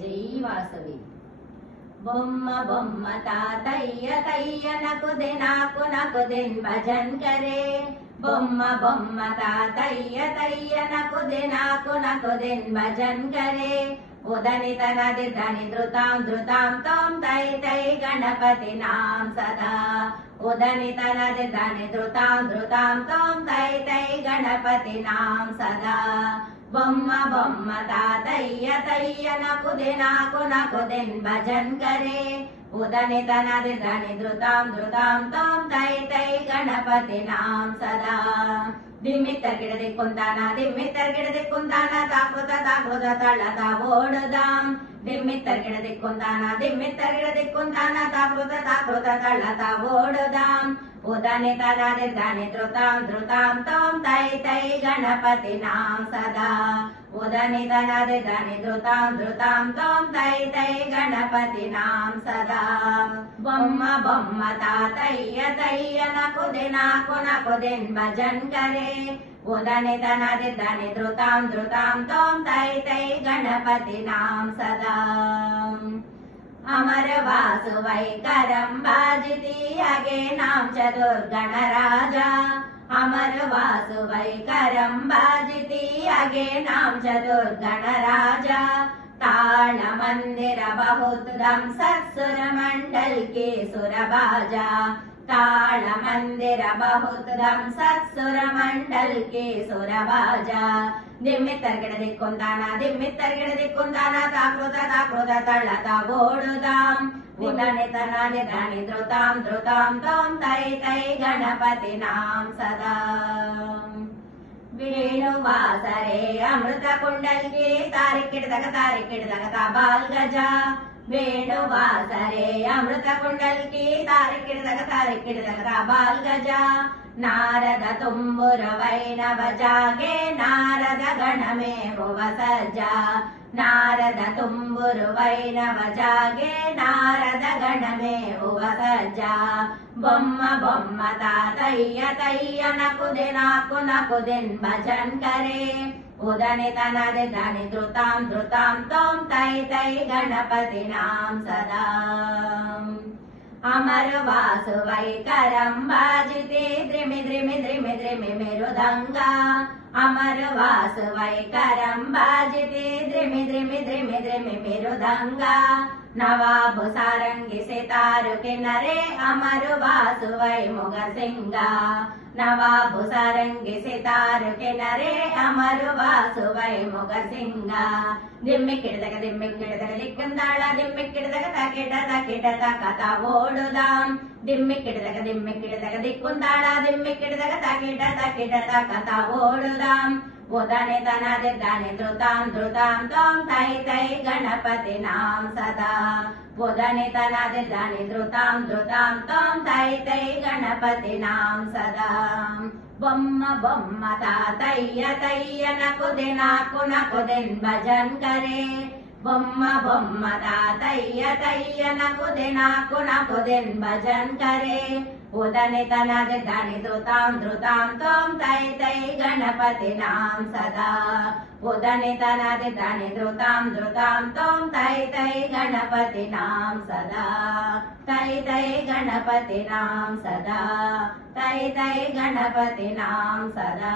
జై వాసవి. బొమ్మ బొమ్మ తాతయ్య తయ్య నకుదే నాకు నకుదిన్ భజన్ కరే. బొమ్మ బొమ్మ తాతయ్య తయ్య నకుదే నాకు నకుదిన్ భజన్ కరే. ఉదని తనది ధని ధృతాం ధృతాం తోం తై తై గణపతి నాం సదా. ఉదని తనది ధని ధృతాం ధృతాం తోం తై తై గణపతి నాం సదా. బొమ్మ బొమ్మ తాతయ్య తయ్య నకుదే నాకు నకుదిన్ భజన్ కరే. ఉదని తనది ధని ధృతాం ధృతాం తోం తై తై గణపతి నాం సదా. ದಿಮ್ಮಿ ತರ್ಗಿಡದೆ ಕುಂತಾನ ದಿಮ್ಮಿ ತರ್ಗಿಡದೆ ಕುಂತಾನ ತಾಕೃತ ತಾಕೃತ ತಳ್ಳತ ಓಡುದಾಂ. ದಿಮ್ಮಿ ತರ್ಗಿಡದೆ ಕುಂತಾನ ದಿಮ್ಮಿ ತರ್ಗಿಡದೆ ಕುಂತಾನ ತಾಕೃತ ತಾಕೃತ ತಳ್ಳತ ಓಡುದಾಂ. ಉದನಿ ತನದೆ ಧನಿ ಧೃತಾಂ ಧೃತಾಂ ತೋಂ ತೈ ತೈ ಗಣಪತಿ ನಾಂ ಸದಾ. ಉದನಿ ತನದೆ ಧನಿ ಧೃತಾಂ ಧೃತಾಂ ತೋಂ ತೈ ತೈ ಗಣಪತಿ ನಾಂ ಸದಾ. ಬೊಮ್ಮ ಬೊಮ್ಮ ತಾತಯ್ಯ ತಯ್ಯ ನಕುದೆ ನಾಕು ನಕುದಿನ್ ಭಜನ್ ಕರೆ. ಉದನಿ ತನದೆ ಧನಿ ಧೃತಾಂ ಧೃತಾಂ ತೋಂ ತೈ ತೈ ಗಣಪತಿ ನಾಂ ಸದಾ. अमर वासुवैकरं भाजिति अगे नाम चतुर्गण राजा. अमर वासुवैकरं भाजिति अगे नाम चतुर्गण राजा. ताल मंदिर बहुदम सत्सुर मंडल के सुरबाजा. ताल मंदिर बहुदम सत्सुर मंडल के सुरबाजा. ದಿಮ್ಮಿ ತರ್ಗಿಡದೆ ಕುಂತಾನ ದಿಮ್ಮಿ ತರ್ಗಿಡದೆ ಕುಂತಾನ ತಾಕೃತ ತಾಕೃತ ತಳ್ಳತ ಓಡುದಾಂ. ಉದನಿ ತನದೆ ಧನಿ ಧೃತಾಂ ಧೃತಾಂ ತೋಂ ತೈ ತೈ ಗಣಪತಿ ನಾಂ ಸದಾ. ವೇಣುವಾಸರೆ ಅಮೃತ ಕುಂಡಲ್ಗೆ ತಾರಿಕಿಡ್ದಗ ಬಾಲ್ ಗಜ. ವೇಣುವಾಸರೆ ಅಮೃತ ಕುಂಡಲ್ಗೆ ತಾರಿಕಿಡ್ದಗ ಬಾಲ್ ಗಜ. ನಾರದ ತುಂಬುರ ವೈನವ ಜಾಗೆ ನಾರದ ಗಣಮೇ ಭುವ ಸಜ್ಜ. ನಾರದ ತುಂಬುರು ವೈನವ ಜಾಗೆ ನಾರದ ಗಣಮೇ ಭುವ ಸಜ್ಜ. ಬೊಮ್ಮ ಬೊಮ್ಮ ತಾತಯ್ಯ ತಯ್ಯ ನಕುದೆ ನಾಕು ನಕುದಿನ್ ಭಜನ್ ಕರೆ. ಉದನಿ ತನದೆ ಧನಿ ಧೃತಾಂ ಧೃತಾಂ ತೋಂ ತೈ ತೈ ಗಣಪತಿ ನಾಂ ಸದಾ. अमर वासुवैकरं भाजिते द्रिमि द्रिमि द्रिमि द्रिमि मेरुदंगा. अमर वासुवैकरं भाजिते द्रिमि द्रिमि द्रिमि द्रिमि मेरुदंगा. नवाबु सारंगी सितारु किन्नरे अमर वासुवै मुग सिंगा. नवाबु सारंगी सितारु किन्नरे अमर वासुवै मुग सिंगा. ದಿಮ್ಮಿ ಕಿಡ್ದಗ ದಿಕ್ಕಂದಾಳ ದಿಮ್ಮಿ ಕಿಡ್ದಗ ತಕಿಟ ತಕತ ಓಡುದಾಂ. ದಿಮ್ಮಿ ಕಿಡ್ದಗ ದಿಕ್ಕುಂದಾಳ ದಿಮ್ಮಿ ಕಿಡ್ದಗ ತಕಿಟ ತಕತ ಓಡುದಾಂ. ಉದನಿ ತನದೆ ಧನಿ ಧೃತಾಂ ಧೃತಾಂ ತೋಂ ತೈ ತೈ ಗಣಪತಿ ನಾಂ ಸದಾ. ಉದನಿ ತನದೆ ಧನಿ ಧೃತಾಂ ಧೃತಾಂ ತೋಂ ತೈ ತೈ ಗಣಪತಿ ನಾಂ ಸದಾ. ಬೊಮ್ಮ ಬೊಮ್ಮ ತಾತಯ್ಯ ತಯ್ಯ ನಕುದೆ ನಾಕು ನಕುದಿನ್ ಭಜನ್ ಕರೆ. ಬೊಮ್ಮ ಬೊಮ್ಮ ತಾತಯ್ಯ ತಯ್ಯ ನಕುದೆ ನಾಕು ನಕುದಿನ್ ಭಜನ್ ಕರೆ. ಉದನಿ ತನದೆ ಧನಿ ಧೃತಾಂ ಧೃತಾಂ ತೋಂ ತೈ ತೈ ಗಣಪತಿ ನಾಂ ಸದಾ. ಉದನಿ ತನದೆ ಧನಿ ಧೃತಾಂ ಧೃತಾಂ ತೋಂ ತೈ ತೈ ಗಣಪತಿ ನಾಂ ಸದಾ. ತೈ ತೈ ಗಣಪತಿ ನಾಂ ಸದಾ. ತೈ ತೈ ಗಣಪತಿ ನಾಂ ಸದಾ.